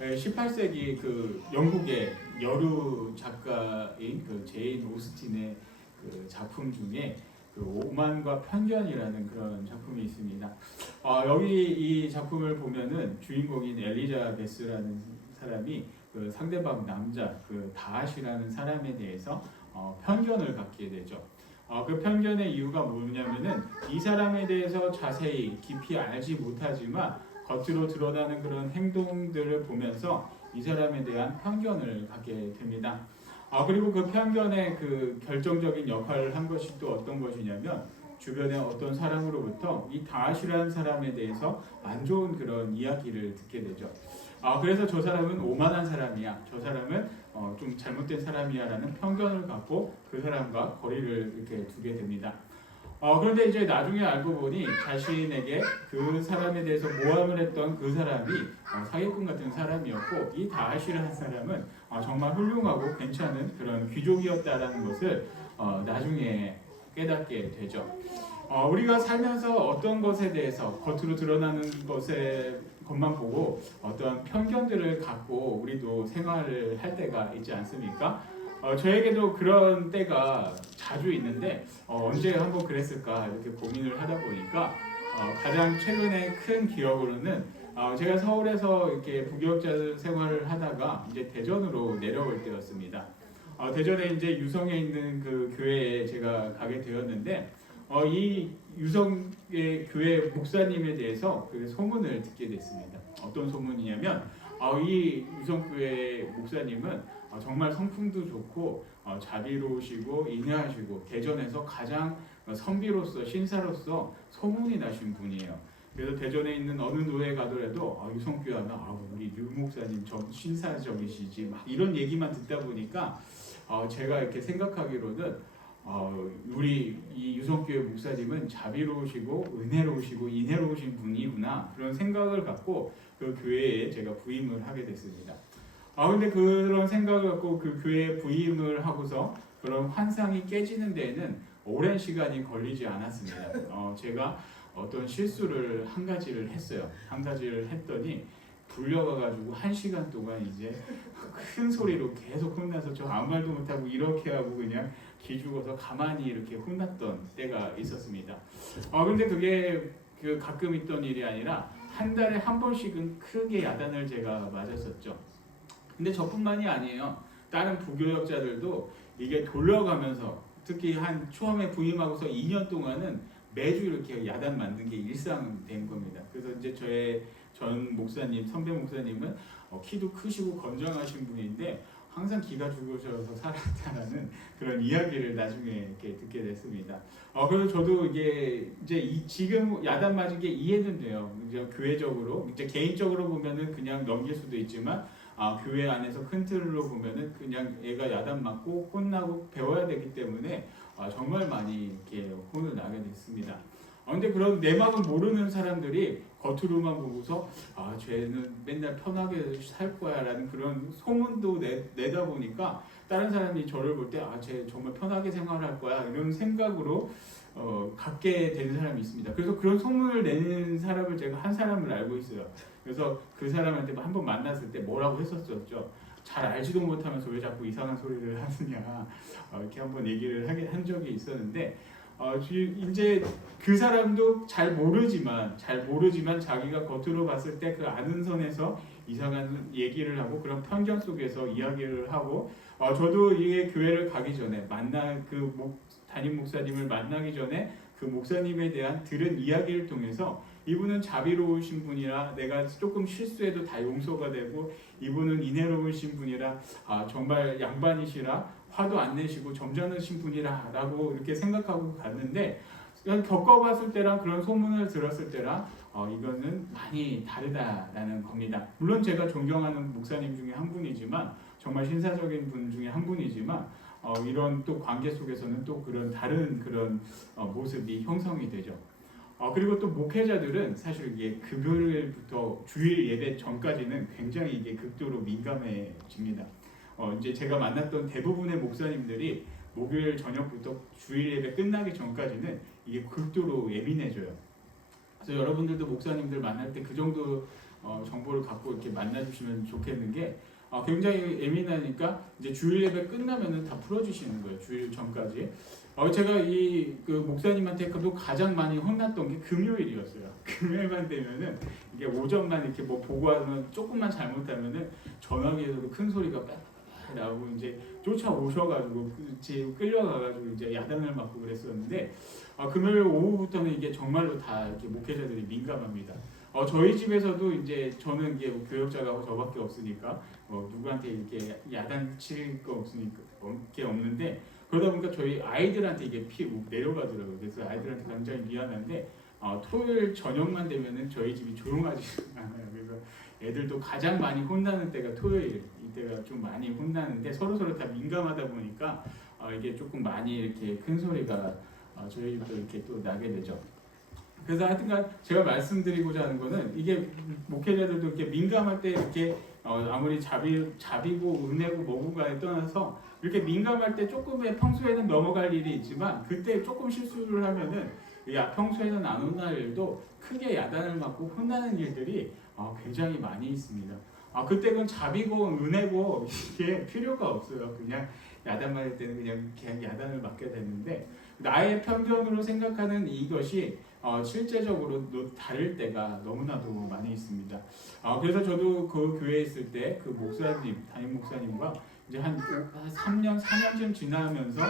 18세기 그 영국의 여류 작가인 그 제인 오스틴의 그 작품 중에 그 오만과 편견이라는 그런 작품이 있습니다. 여기 이 작품을 보면은 주인공인 엘리자베스라는 사람이 그 상대방 남자 그 다윗이라는 사람에 대해서 편견을 갖게 되죠. 그 편견의 이유가 뭐냐면은 이 사람에 대해서 자세히 깊이 알지 못하지만 겉으로 드러나는 그런 행동들을 보면서 이 사람에 대한 편견을 갖게 됩니다. 그리고 그 편견의 그 결정적인 역할을 한 것이 또 어떤 것이냐면 주변의 어떤 사람으로부터 이 다윗이라는 사람에 대해서 안 좋은 그런 이야기를 듣게 되죠. 그래서 저 사람은 오만한 사람이야. 저 사람은 좀 잘못된 사람이야라는 편견을 갖고 그 사람과 거리를 이렇게 두게 됩니다. 그런데 이제 나중에 알고 보니 자신에게 그 사람에 대해서 모함을 했던 그 사람이 사기꾼 같은 사람이었고 이 다윗이라는 사람은 정말 훌륭하고 괜찮은 그런 귀족이었다라는 것을 나중에 깨닫게 되죠. 우리가 살면서 어떤 것에 대해서 겉으로 드러나는 것만 보고 어떤 편견들을 갖고 우리도 생활을 할 때가 있지 않습니까? 저에게도 그런 때가 자주 있는데 언제 한번 그랬을까 이렇게 고민을 하다 보니까 가장 최근에 큰 기억으로는 제가 서울에서 이렇게 부교육자 생활을 하다가 이제 대전으로 내려올 때였습니다. 대전에 이제 유성에 있는 그 교회에 제가 가게 되었는데 이 유성의 교회 목사님에 대해서 그 소문을 듣게 됐습니다. 어떤 소문이냐면 이 유성교회 목사님은 정말 성품도 좋고 자비로우시고 인내하시고 대전에서 가장 선비로서 신사로서 소문이 나신 분이에요. 그래서 대전에 있는 어느 노예 가더라도 유성교회 하면 우리 유 목사님 좀 신사적이시지 막 이런 얘기만 듣다 보니까 제가 이렇게 생각하기로는 우리 이 유성교회 목사님은 자비로우시고 은혜로우시고 인내로우신 분이구나 그런 생각을 갖고 그 교회에 제가 부임을 하게 됐습니다. 근데 그런 생각을 갖고 그 교회에 부임을 하고서 그런 환상이 깨지는 데에는 오랜 시간이 걸리지 않았습니다. 제가 어떤 실수를 한 가지를 했어요. 한 가지를 했더니 불려가가지고 1시간 동안 이제 큰 소리로 계속 혼나서 저 아무 말도 못하고 이렇게 하고 그냥 기죽어서 가만히 이렇게 혼났던 때가 있었습니다. 근데 그게 그 가끔 있던 일이 아니라 한 달에 한 번씩은 크게 야단을 제가 맞았었죠. 근데 저뿐만이 아니에요. 다른 부교역자들도 이게 돌려가면서 특히 한 처음에 부임하고서 2년 동안은 매주 이렇게 야단 맞는 게 일상된 겁니다. 그래서 이제 저의 전 목사님, 선배 목사님은 키도 크시고 건장하신 분인데 항상 기가 죽으셔서 살았다는 그런 이야기를 나중에 이렇게 듣게 됐습니다. 그래서 저도 이게 이제 지금 야단 맞은 게 이해는 돼요. 이제 교회적으로, 이제 개인적으로 보면은 그냥 넘길 수도 있지만 교회 안에서 큰 틀로 보면은 그냥 애가 야단 맞고 혼나고 배워야 되기 때문에 정말 많이 이렇게 혼을 나게 됐습니다. 근데 그런 내 마음 모르는 사람들이 겉으로만 보고서 쟤는 맨날 편하게 살 거야라는 그런 소문도 내다 보니까 다른 사람이 저를 볼 때 쟤 정말 편하게 생활할 거야 이런 생각으로 갖게 되는 사람이 있습니다. 그래서 그런 소문을 내는 사람을 제가 한 사람을 알고 있어요. 그래서 그 사람한테 한번 만났을 때 뭐라고 했었죠. 잘 알지도 못하면서 왜 자꾸 이상한 소리를 하느냐 이렇게 한번 얘기를 한 적이 있었는데 이제 그 사람도 잘 모르지만 자기가 겉으로 봤을 때 그 아는 선에서 이상한 얘기를 하고 그런 편견 속에서 이야기를 하고 저도 이 교회를 가기 전에 담임 목사님을 만나기 전에 그 목사님에 대한 들은 이야기를 통해서 이분은 자비로우신 분이라 내가 조금 실수해도 다 용서가 되고 이분은 인내로우신 분이라 정말 양반이시라 화도 안 내시고 점잖으신 분이라 라고 이렇게 생각하고 갔는데 겪어봤을 때랑 그런 소문을 들었을 때랑 이거는 많이 다르다라는 겁니다. 물론 제가 존경하는 목사님 중에 한 분이지만 정말 신사적인 분 중에 한 분이지만 이런 또 관계 속에서는 또 그런 다른 그런 모습이 형성이 되죠. 그리고 또 목회자들은 사실 이게 금요일부터 주일 예배 전까지는 굉장히 이게 극도로 민감해집니다. 이제 제가 만났던 대부분의 목사님들이 목요일 저녁부터 주일 예배 끝나기 전까지는 이게 극도로 예민해져요. 그래서 여러분들도 목사님들 만날 때 그 정도 정보를 갖고 이렇게 만나주시면 좋겠는 게 굉장히 예민하니까 이제 주일 예배 끝나면은 다 풀어주시는 거예요. 주일 전까지. 제가 그 목사님한테도 가장 많이 혼났던 게 금요일이었어요. 금요일만 되면은 이게 오전만 이렇게 뭐 보고하면 조금만 잘못하면은 전화기에서도 큰 소리가 빽빽 나오고 이제 쫓아오셔가지고 끌려가가지고 이제 야단을 맞고 그랬었는데 금요일 오후부터는 이게 정말로 다 이렇게 목회자들이 민감합니다. 저희 집에서도 이제 저는 이게 교역자가 저밖에 없으니까 누구한테 이렇게 야단 칠 거 없으니까 게 없는데 그러다 보니까 저희 아이들한테 이게 내려가더라고요. 그래서 아이들한테 굉장히 미안한데 토요일 저녁만 되면은 저희 집이 조용하지 않아요. 그래서 애들도 가장 많이 혼나는 때가 토요일 이때가 좀 많이 혼나는데 서로 다 민감하다 보니까 이게 조금 많이 이렇게 큰 소리가 저희 집도 이렇게 또 나게 되죠. 그래서 하여튼간 제가 말씀드리고자 하는 거는 이게 목회자들도 이렇게 민감할 때 이렇게 아무리 자비고 은혜고 뭐고가에 떠나서 이렇게 민감할 때 조금의 평소에는 넘어갈 일이 있지만 그때 조금 실수를 하면은 평소에는 안 혼날 일도 크게 야단을 맞고 혼나는 일들이 굉장히 많이 있습니다. 그때 그건 자비고 은혜고 이게 필요가 없어요. 그냥 야단 맞을 때는 그냥 야단을 맞게 되는데 나의 편견으로 생각하는 이것이 실제적으로 다를 때가 너무나도 많이 있습니다. 그래서 저도 그 교회에 있을 때 그 목사님, 담임 목사님과 이제 한 3년, 4년쯤 지나면서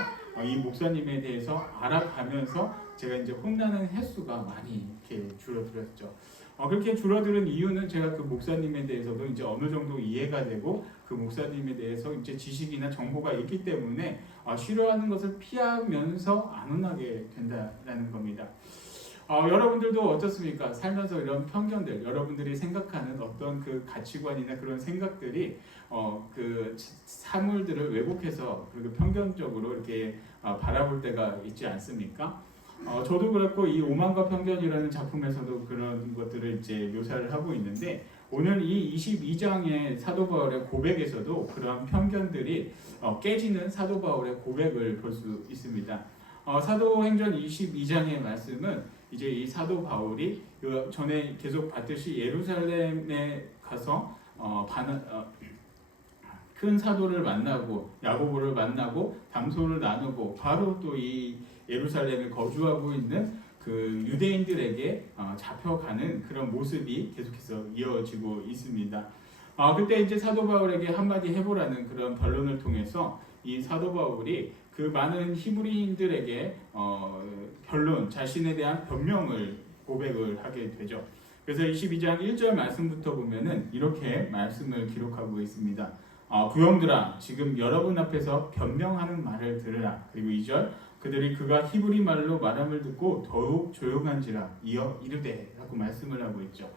이 목사님에 대해서 알아가면서 제가 이제 혼나는 횟수가 많이 이렇게 줄어들었죠. 그렇게 줄어드는 이유는 제가 그 목사님에 대해서도 이제 어느 정도 이해가 되고 그 목사님에 대해서 이제 지식이나 정보가 있기 때문에 싫어하는 것을 피하면서 안 혼나게 된다는 겁니다. 여러분들도 어떻습니까? 살면서 이런 편견들, 여러분들이 생각하는 어떤 그 가치관이나 그런 생각들이 그 사물들을 왜곡해서 그리고 편견적으로 이렇게 바라볼 때가 있지 않습니까? 저도 그렇고 이 오만과 편견이라는 작품에서도 그런 것들을 이제 묘사를 하고 있는데 오늘 이 22장의 사도 바울의 고백에서도 그러한 편견들이 깨지는 사도 바울의 고백을 볼 수 있습니다. 사도행전 22장의 말씀은 이제 이 사도 바울이 그 전에 계속 봤듯이 예루살렘에 가서 큰 사도를 만나고 야고보를 만나고 담소를 나누고 바로 또 이 예루살렘에 거주하고 있는 그 유대인들에게 잡혀가는 그런 모습이 계속해서 이어지고 있습니다. 그때 이제 사도 바울에게 한마디 해보라는 그런 변론을 통해서 이 사도 바울이 그 많은 히브리인들에게 자신에 대한 변명을 고백을 하게 되죠. 그래서 22장 1절 말씀부터 보면은 이렇게 말씀을 기록하고 있습니다. 부형들아 지금 여러분 앞에서 변명하는 말을 들으라. 그리고 2절 그들이 그가 히브리 말로 말함을 듣고 더욱 조용한지라 이어 이르되 라고 말씀을 하고 있죠.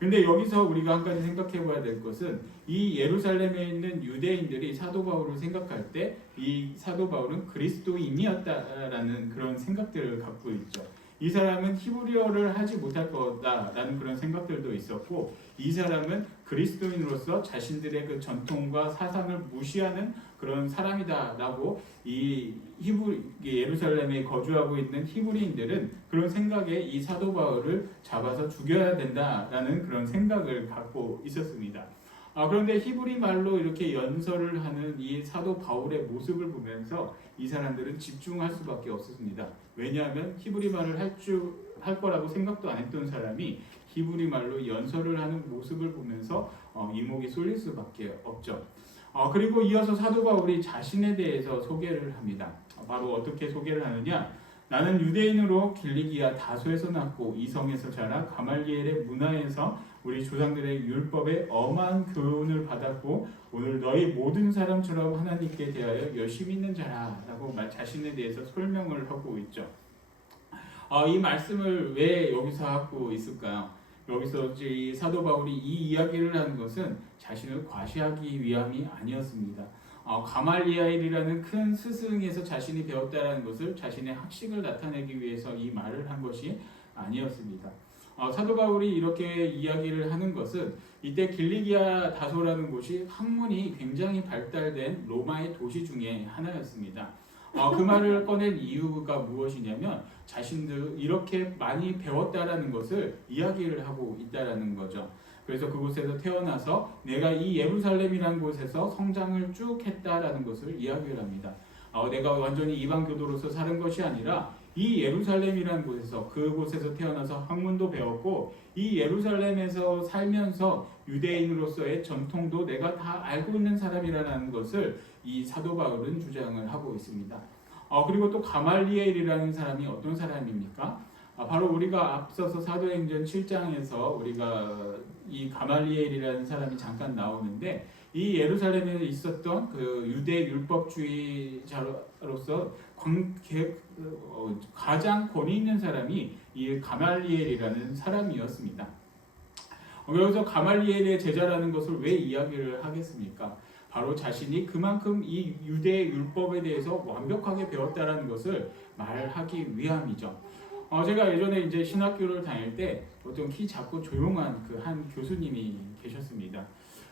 근데 여기서 우리가 한 가지 생각해 봐야 될 것은 이 예루살렘에 있는 유대인들이 사도 바울을 생각할 때 이 사도 바울은 그리스도인이었다라는 그런 생각들을 갖고 있죠. 이 사람은 히브리어를 하지 못할 거다라는 그런 생각들도 있었고 이 사람은 그리스도인으로서 자신들의 그 전통과 사상을 무시하는 그런 사람이다라고 이 예루살렘에 거주하고 있는 히브리인들은 그런 생각에 이 사도 바울을 잡아서 죽여야 된다라는 그런 생각을 갖고 있었습니다. 그런데 히브리 말로 이렇게 연설을 하는 이 사도 바울의 모습을 보면서 이 사람들은 집중할 수밖에 없었습니다. 왜냐하면 히브리 말을 할 거라고 생각도 안 했던 사람이 히브리 말로 연설을 하는 모습을 보면서 이목이 쏠릴 수밖에 없죠. 그리고 이어서 사도 바울이 자신에 대해서 소개를 합니다. 바로 어떻게 소개를 하느냐? 나는 유대인으로 길리기아 다소에서 났고 이성에서 자라 가말리엘의 문화에서 우리 조상들의 율법에 엄한 교훈을 받았고 오늘 너희 모든 사람처럼 하나님께 대하여 열심히 있는 자라라고 자신에 대해서 설명을 하고 있죠. 이 말씀을 왜 여기서 하고 있을까요? 여기서 이제 이 사도 바울이 이 이야기를 하는 것은 자신을 과시하기 위함이 아니었습니다. 가말리엘이라는 큰 스승에서 자신이 배웠다라는 것을 자신의 학식을 나타내기 위해서 이 말을 한 것이 아니었습니다. 사도 바울이 이렇게 이야기를 하는 것은 이때 길리기아 다소라는 곳이 학문이 굉장히 발달된 로마의 도시 중에 하나였습니다. 그 말을 꺼낸 이유가 무엇이냐면 자신들 이렇게 많이 배웠다라는 것을 이야기를 하고 있다라는 거죠. 그래서 그곳에서 태어나서 내가 이 예루살렘이라는 곳에서 성장을 쭉 했다라는 것을 이야기를 합니다. 내가 완전히 이방 교도로서 사는 것이 아니라 이 예루살렘이라는 곳에서 그곳에서 태어나서 학문도 배웠고 이 예루살렘에서 살면서 유대인으로서의 전통도 내가 다 알고 있는 사람이라는 것을 이 사도 바울은 주장을 하고 있습니다. 그리고 또 가말리엘이라는 사람이 어떤 사람입니까? 바로 우리가 앞서서 사도행전 7장에서 우리가 이 가말리엘이라는 사람이 잠깐 나오는데 이 예루살렘에 있었던 그 유대 율법주의자로서 가장 권위 있는 사람이 이 가말리엘이라는 사람이었습니다. 여기서 가말리엘의 제자라는 것을 왜 이야기를 하겠습니까? 바로 자신이 그만큼 이 유대 율법에 대해서 완벽하게 배웠다라는 것을 말하기 위함이죠. 제가 예전에 이제 신학교를 다닐 때 어떤 키 작고 조용한 그 한 교수님이 계셨습니다.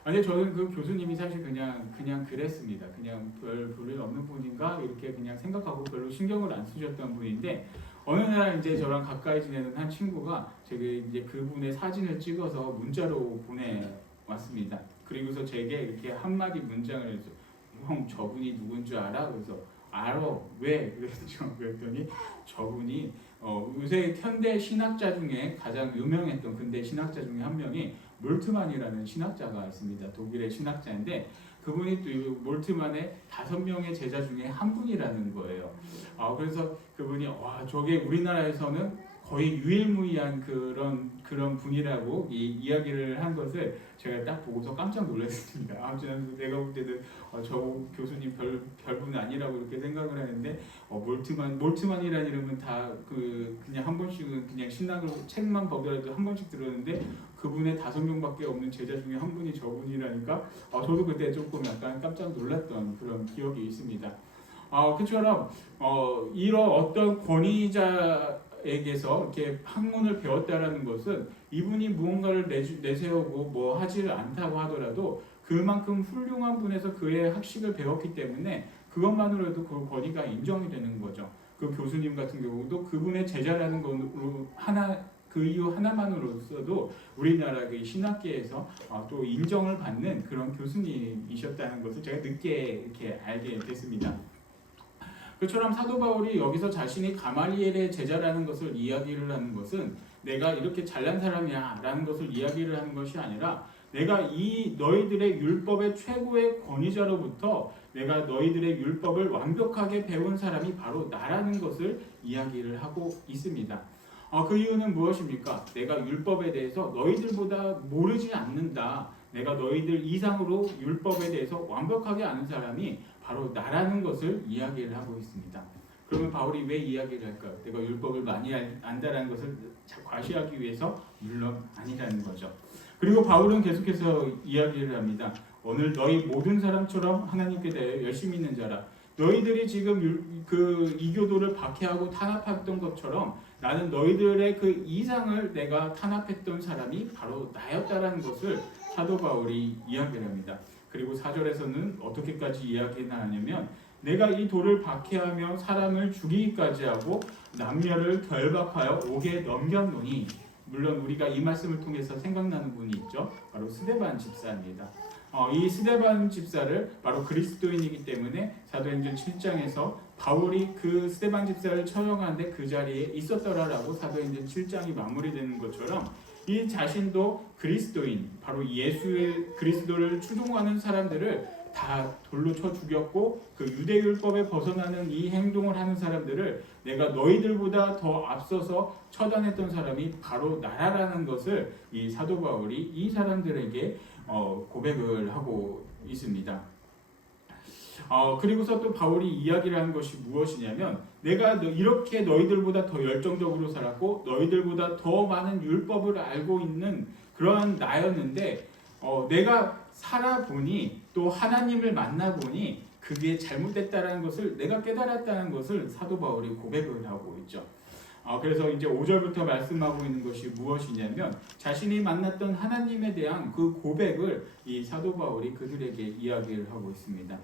근데 저는 그 교수님이 사실 그냥 그랬습니다. 그냥 별 볼일 없는 분인가 이렇게 그냥 생각하고 별로 신경을 안 쓰셨던 분인데 어느 날 이제 저랑 가까이 지내는 한 친구가 제가 이제 그분의 사진을 찍어서 문자로 보내왔습니다. 그리고서 제게 이렇게 한마디 문장을 해서 형 저분이 누군 줄 알아? 그래서 알아. 왜? 그랬더니 저분이 요새 현대 신학자 중에 가장 유명했던 근대 신학자 중에 한 명이 몰트만이라는 신학자가 있습니다. 독일의 신학자인데 그분이 또 몰트만의 5명의 제자 중에 한 분이라는 거예요. 그래서 그분이 저게 우리나라에서는 거의 유일무이한 그런 분이라고 이야기를 한 것을 제가 딱 보고서 깜짝 놀랐습니다. 내가 볼 때는 저 교수님 별분 아니라고 이렇게 생각을 하는데 몰트만이라는 이름은 다 그냥 한 번씩은 그냥 신학을 책만 보더라도 한 번씩 들었는데 그분의 5명밖에 없는 제자 중에 한 분이 저분이라니까 저도 그때 조금 약간 깜짝 놀랐던 그런 기억이 있습니다. 그처럼 이런 어떤 권위자에게서 이렇게 학문을 배웠다라는 것은 이분이 무언가를 내세우고 뭐 하지를 않다고 하더라도 그만큼 훌륭한 분에서 그의 학식을 배웠기 때문에 그것만으로도 그 권위가 인정이 되는 거죠. 그 교수님 같은 경우도 그분의 제자라는 것으로 그 이유 하나만으로서도 우리나라 그 신학계에서 또 인정을 받는 그런 교수님이셨다는 것을 제가 늦게 이렇게 알게 됐습니다. 그처럼 사도 바울이 여기서 자신이 가말리엘의 제자라는 것을 이야기를 하는 것은 내가 이렇게 잘난 사람이야 라는 것을 이야기를 하는 것이 아니라 내가 이 너희들의 율법의 최고의 권위자로부터 내가 너희들의 율법을 완벽하게 배운 사람이 바로 나라는 것을 이야기를 하고 있습니다. 그 이유는 무엇입니까? 내가 율법에 대해서 너희들보다 모르지 않는다. 내가 너희들 이상으로 율법에 대해서 완벽하게 아는 사람이 바로 나라는 것을 이야기를 하고 있습니다. 그러면 바울이 왜 이야기를 할까요? 내가 율법을 많이 안다라는 것을 과시하기 위해서? 물론 아니라는 거죠. 그리고 바울은 계속해서 이야기를 합니다. 오늘 너희 모든 사람처럼 하나님께 대해 열심히 있는 자라. 너희들이 지금 그 이교도를 박해하고 탄압했던 것처럼 나는 너희들의 그 이상을 내가 탄압했던 사람이 바로 나였다라는 것을 사도 바울이 이야기를 합니다. 그리고 4절에서는 어떻게까지 이야기하냐면 내가 이 돌을 박해하며 사람을 죽이기까지 하고 남녀를 결박하여 옥에 넘겼노니 물론 우리가 이 말씀을 통해서 생각나는 분이 있죠. 바로 스데반 집사입니다. 이 스데반 집사를 바로 그리스도인이기 때문에 사도행전 7장에서 바울이 그 스데반 집사를 처형하는데 그 자리에 있었더라라고 사도행전 7장이 마무리되는 것처럼 이 자신도 그리스도인, 바로 예수의 그리스도를 추종하는 사람들을 다 돌로 쳐 죽였고 그 유대율법에 벗어나는 이 행동을 하는 사람들을 내가 너희들보다 더 앞서서 처단했던 사람이 바로 나라라는 것을 이 사도 바울이 이 사람들에게 고백을 하고 있습니다. 그리고서 또 바울이 이야기를 하는 것이 무엇이냐면 내가 이렇게 너희들보다 더 열정적으로 살았고 너희들보다 더 많은 율법을 알고 있는 그러한 나였는데 내가 살아보니 또 하나님을 만나보니 그게 잘못됐다는 것을 내가 깨달았다는 것을 사도 바울이 고백을 하고 있죠. 그래서 이제 5절부터 말씀하고 있는 것이 무엇이냐면 자신이 만났던 하나님에 대한 그 고백을 이 사도 바울이 그들에게 이야기를 하고 있습니다.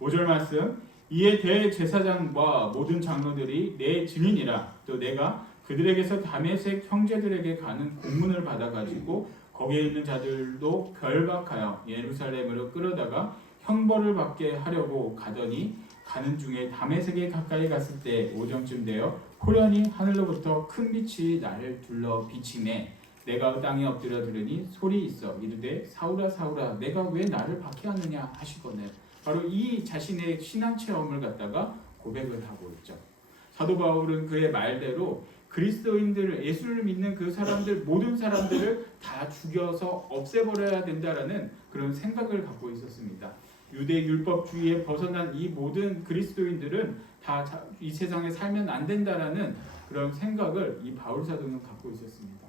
5절 말씀 이에 대제사장과 모든 장로들이 내 증인이라 또 내가 그들에게서 다메섹 형제들에게 가는 공문을 받아가지고 거기에 있는 자들도 결박하여 예루살렘으로 끌어다가 형벌을 받게 하려고 가더니 가는 중에 다메섹에 가까이 갔을 때 오정쯤 되어 호련히 하늘로부터 큰 빛이 나를 둘러 비치매 내가 땅에 엎드려 들으니 소리 있어 이르되 사울아 사울아 내가 왜 나를 박해하느냐 하시거늘. 바로 이 자신의 신앙 체험을 갖다가 고백을 하고 있죠. 사도 바울은 그의 말대로 그리스도인들을, 예수를 믿는 그 사람들, 모든 사람들을 다 죽여서 없애버려야 된다라는 그런 생각을 갖고 있었습니다. 유대 율법주의에 벗어난 이 모든 그리스도인들은 다 이 세상에 살면 안 된다라는 그런 생각을 이 바울 사도는 갖고 있었습니다.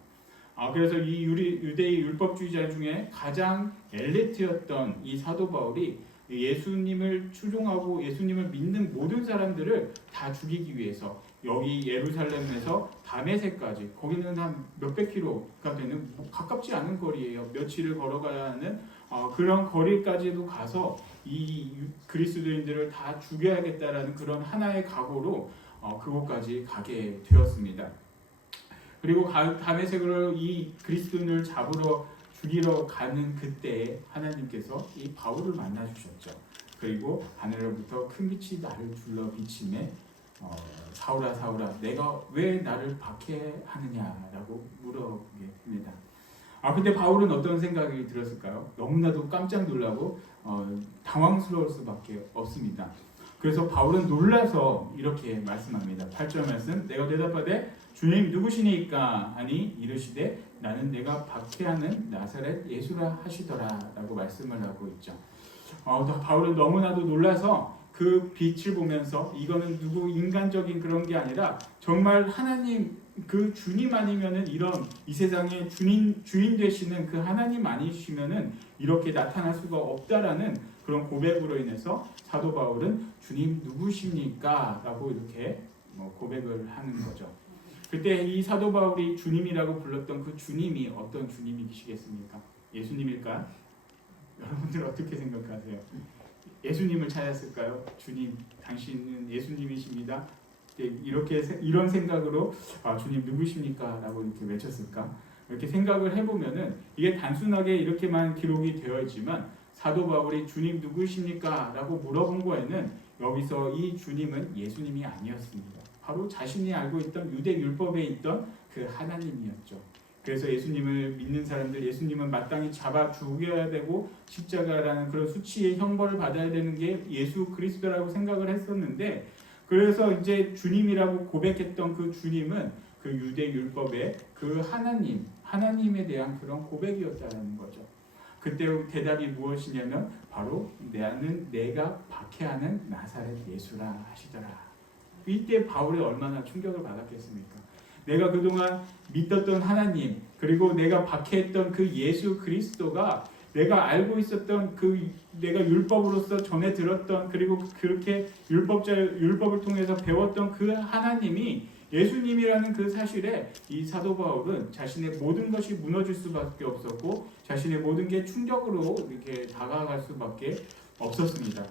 그래서 이 유대의 율법주의자 중에 가장 엘리트였던 이 사도 바울이 예수님을 추종하고 예수님을 믿는 모든 사람들을 다 죽이기 위해서 여기 예루살렘에서 다메섹까지, 거기는 한 몇백 킬로가 되는 가깝지 않은 거리예요. 며칠을 걸어가야 하는 그런 거리까지도 가서 이 그리스도인들을 다 죽여야겠다라는 그런 하나의 각오로 그곳까지 가게 되었습니다. 그리고 다메섹으로 이 그리스도인을 죽이러 가는 그때에 하나님께서 이 바울을 만나 주셨죠. 그리고 하늘로부터 큰 빛이 나를 둘러 비치매 사울아 사울아 내가 왜 나를 박해하느냐라고 물어보게 됩니다. 근데 바울은 어떤 생각이 들었을까요? 너무나도 깜짝 놀라고 당황스러울 수밖에 없습니다. 그래서 바울은 놀라서 이렇게 말씀합니다. 8절 말씀, 내가 대답하되 주님 누구시니까 하니 이르시되 나는 내가 박해하는 나사렛 예수라 하시더라 라고 말씀을 하고 있죠. 바울은 너무나도 놀라서 그 빛을 보면서 이거는 누구 인간적인 그런 게 아니라 정말 하나님 그 주님 아니면은 이런 이 세상의 주인 되시는 그 하나님 아니시면은 이렇게 나타날 수가 없다라는 그런 고백으로 인해서 사도 바울은 주님 누구십니까? 라고 이렇게 고백을 하는 거죠. 그때 이 사도 바울이 주님이라고 불렀던 그 주님이 어떤 주님이시겠습니까? 예수님일까? 여러분들 어떻게 생각하세요? 예수님을 찾았을까요? 주님, 당신은 예수님이십니다. 이런 생각으로 주님 누구십니까? 라고 이렇게 외쳤을까? 이렇게 생각을 해보면은 이게 단순하게 이렇게만 기록이 되어 있지만 사도 바울이 주님 누구십니까? 라고 물어본 거에는 여기서 이 주님은 예수님이 아니었습니다. 바로 자신이 알고 있던 유대 율법에 있던 그 하나님이었죠. 그래서 예수님을 믿는 사람들, 예수님은 마땅히 잡아 죽여야 되고 십자가라는 그런 수치의 형벌을 받아야 되는 게 예수 그리스도라고 생각을 했었는데, 그래서 이제 주님이라고 고백했던 그 주님은 그 유대 율법의 그 하나님에 대한 그런 고백이었다는 거죠. 그때 대답이 무엇이냐면 바로 나는 내가 박해하는 나사렛 예수라 하시더라. 이때 바울이 얼마나 충격을 받았겠습니까? 내가 그동안 믿었던 하나님, 그리고 내가 박해했던 그 예수 그리스도가 내가 알고 있었던 내가 율법으로서 전해 들었던, 그리고 그렇게 율법을 통해서 배웠던 그 하나님이 예수님이라는 그 사실에 이 사도 바울은 자신의 모든 것이 무너질 수밖에 없었고 자신의 모든 게 충격으로 이렇게 다가갈 수밖에 없었습니다.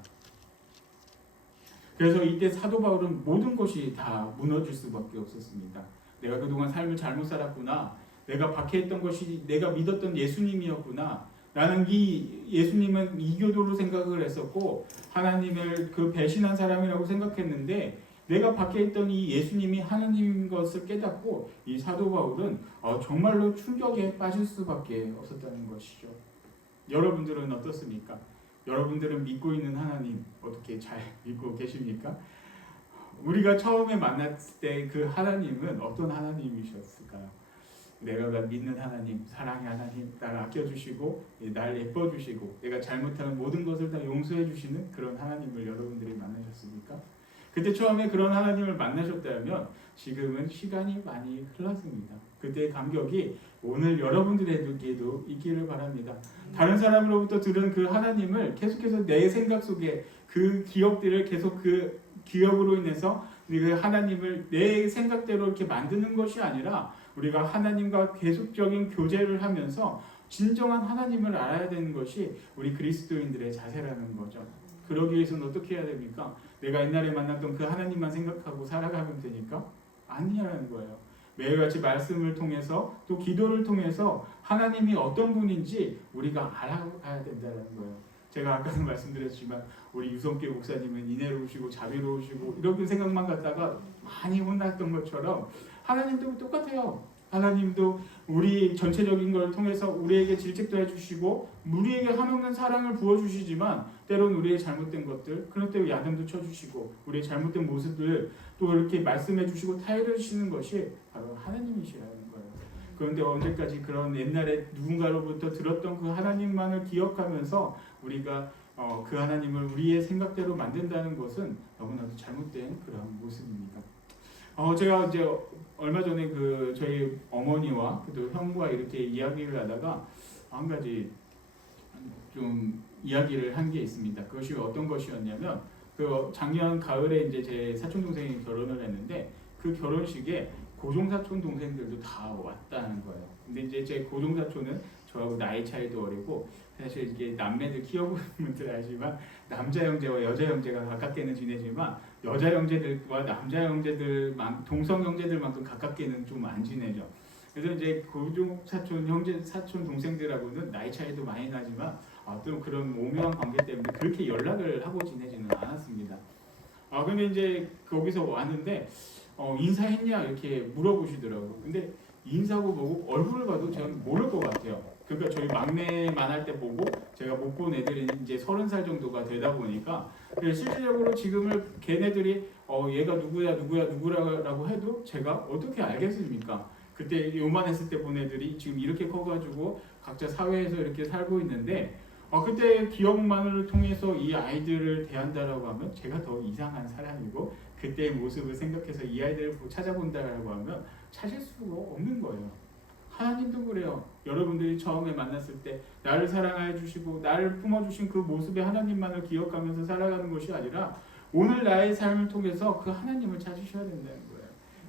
그래서 이때 사도 바울은 모든 것이 다 무너질 수밖에 없었습니다. 내가 그동안 삶을 잘못 살았구나. 내가 박해했던 것이 내가 믿었던 예수님이었구나. 나는 이 예수님은 이교도로 생각을 했었고 하나님을 그 배신한 사람이라고 생각했는데 내가 박해했던 이 예수님이 하나님인 것을 깨닫고 이 사도 바울은 정말로 충격에 빠질 수밖에 없었다는 것이죠. 여러분들은 어떻습니까? 여러분들은 믿고 있는 하나님 어떻게 잘 믿고 계십니까? 우리가 처음에 만났을 때 그 하나님은 어떤 하나님이셨을까요? 내가 믿는 하나님, 사랑의 하나님, 나를 아껴주시고 날 예뻐주시고 내가 잘못하는 모든 것을 다 용서해주시는 그런 하나님을 여러분들이 만나셨습니까? 그때 처음에 그런 하나님을 만나셨다면 지금은 시간이 많이 흘렀습니다. 그때의 감격이 오늘 여러분들에게도 있기를 바랍니다. 다른 사람으로부터 들은 그 하나님을 계속해서 내 생각 속에 그 기억들을 계속 그 기억으로 인해서 그 하나님을 내 생각대로 이렇게 만드는 것이 아니라 우리가 하나님과 계속적인 교제를 하면서 진정한 하나님을 알아야 되는 것이 우리 그리스도인들의 자세라는 거죠. 그러기 위해서는 어떻게 해야 됩니까? 내가 옛날에 만났던 그 하나님만 생각하고 살아가면 되니까? 아니라는 거예요. 매일같이 말씀을 통해서 또 기도를 통해서 하나님이 어떤 분인지 우리가 알아가야 된다는 거예요. 제가 아까도 말씀드렸지만 우리 유성길 목사님은 인애로우시고 자비로우시고 이렇게 생각만 갖다가 많이 혼났던 것처럼 하나님도 똑같아요. 하나님도 우리 전체적인 걸 통해서 우리에게 질책도 해주시고 우리에게 한없는 사랑을 부어주시지만 때로는 우리의 잘못된 것들, 그런 때 야단도 쳐주시고 우리의 잘못된 모습을 또 이렇게 말씀해주시고 타이르시는 것이 바로 하나님이시라는 거예요. 그런데 언제까지 그런 옛날에 누군가로부터 들었던 그 하나님만을 기억하면서 우리가 그 하나님을 우리의 생각대로 만든다는 것은 너무나도 잘못된 그런 모습입니다. 제가 이제 얼마 전에 그 저희 어머니와 또 형과 이렇게 이야기를 하다가 한 가지 좀 이야기를 한 게 있습니다. 그것이 어떤 것이었냐면 그 작년 가을에 이제 제 사촌 동생이 결혼을 했는데 그 결혼식에 고종 사촌 동생들도 다 왔다는 거예요. 근데 이제 제 고종 사촌은 저하고 나이 차이도 어리고 사실 이게 남매들 키워보는 분들 알지만 남자 형제와 여자 형제가 가깝게는 지내지만 여자 형제들과 남자 형제들, 동성 형제들만큼 가깝게는 좀 안 지내죠. 그래서 이제 고종 사촌 형제, 사촌 동생들하고는 나이 차이도 많이 나지만 또 그런 오묘한 관계 때문에 그렇게 연락을 하고 지내지는 않았습니다. 근데 이제 거기서 왔는데 인사했냐 이렇게 물어보시더라고요. 근데 인사하고 보고 얼굴을 봐도 저는 모를 것 같아요. 그러니까 저희 막내만 할 때 보고 제가 못 본 애들이 이제 30살 정도가 되다 보니까 실질적으로 지금을 걔네들이 얘가 누구라고 해도 제가 어떻게 알겠습니까? 그때 요만했을 때 본 애들이 지금 이렇게 커가지고 각자 사회에서 이렇게 살고 있는데 그때 기억만을 통해서 이 아이들을 대한다라고 하면 제가 더 이상한 사람이고 그때의 모습을 생각해서 이 아이들을 찾아본다라고 하면 찾을 수가 없는 거예요. 하나님도 그래요. 여러분들이 처음에 만났을 때 나를 사랑해 주시고 나를 품어주신 그 모습의 하나님만을 기억하면서 살아가는 것이 아니라 오늘 나의 삶을 통해서 그 하나님을 찾으셔야 된다는 거예요.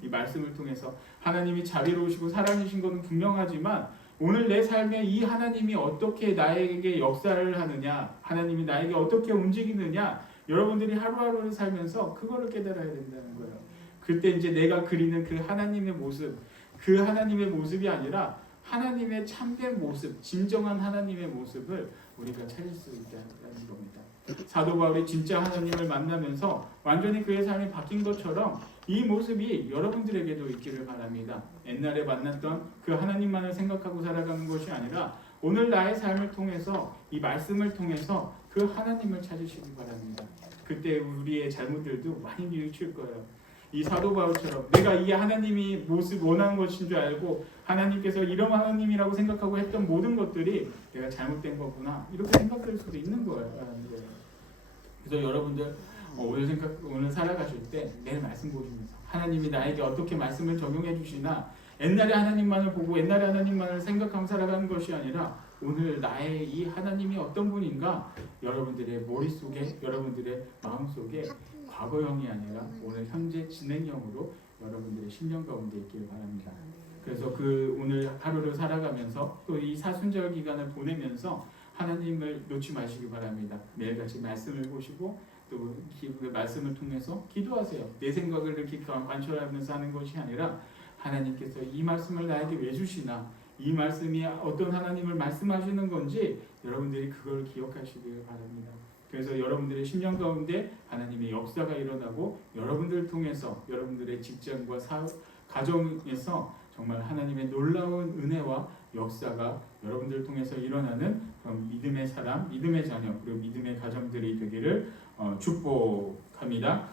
이 말씀을 통해서 하나님이 자비로우시고 사랑이신 것은 분명하지만 오늘 내 삶에 이 하나님이 어떻게 나에게 역사를 하느냐, 하나님이 나에게 어떻게 움직이느냐, 여러분들이 하루하루를 살면서 그거를 깨달아야 된다는 거예요. 그때 이제 내가 그리는 그 하나님의 모습, 그 하나님의 모습이 아니라 하나님의 참된 모습, 진정한 하나님의 모습을 우리가 찾을 수 있다는 겁니다. 사도 바울이 진짜 하나님을 만나면서 완전히 그의 삶이 바뀐 것처럼 이 모습이 여러분들에게도 있기를 바랍니다. 옛날에 만났던 그 하나님만을 생각하고 살아가는 것이 아니라 오늘 나의 삶을 통해서 이 말씀을 통해서 그 하나님을 찾으시기 바랍니다. 그때 우리의 잘못들도 많이 뉘우칠 거예요. 이 사도 바울처럼 내가 이 하나님이 모습 원하는 것인 줄 알고 하나님께서 이런 하나님이라고 생각하고 했던 모든 것들이 내가 잘못된 거구나 이렇게 생각될 수도 있는 거예요. 그래서 여러분들 오늘 살아가실 때 매일 말씀 보시면서 하나님이 나에게 어떻게 말씀을 적용해 주시나 옛날의 하나님만을 보고 옛날의 하나님만을 생각하며 살아가는 것이 아니라 오늘 나의 이 하나님이 어떤 분인가 여러분들의 머릿속에 여러분들의 마음속에 과거형이 아니라 오늘 현재 진행형으로 여러분들의 심령 가운데 있기를 바랍니다. 그래서 그 오늘 하루를 살아가면서 또 이 사순절 기간을 보내면서 하나님을 놓지 마시기 바랍니다. 매일같이 말씀을 보시고 또 그 말씀을 통해서 기도하세요. 내 생각을 이렇게 관철하면서 하는 것이 아니라 하나님께서 이 말씀을 나에게 왜 주시나 이 말씀이 어떤 하나님을 말씀하시는 건지 여러분들이 그걸 기억하시길 바랍니다. 그래서 여러분들의 심령 가운데 하나님의 역사가 일어나고 여러분들을 통해서 여러분들의 직장과 가정에서 정말 하나님의 놀라운 은혜와 역사가 여러분들을 통해서 일어나는 그런 믿음의 사람, 믿음의 자녀 그리고 믿음의 가정들이 되기를 축복합니다.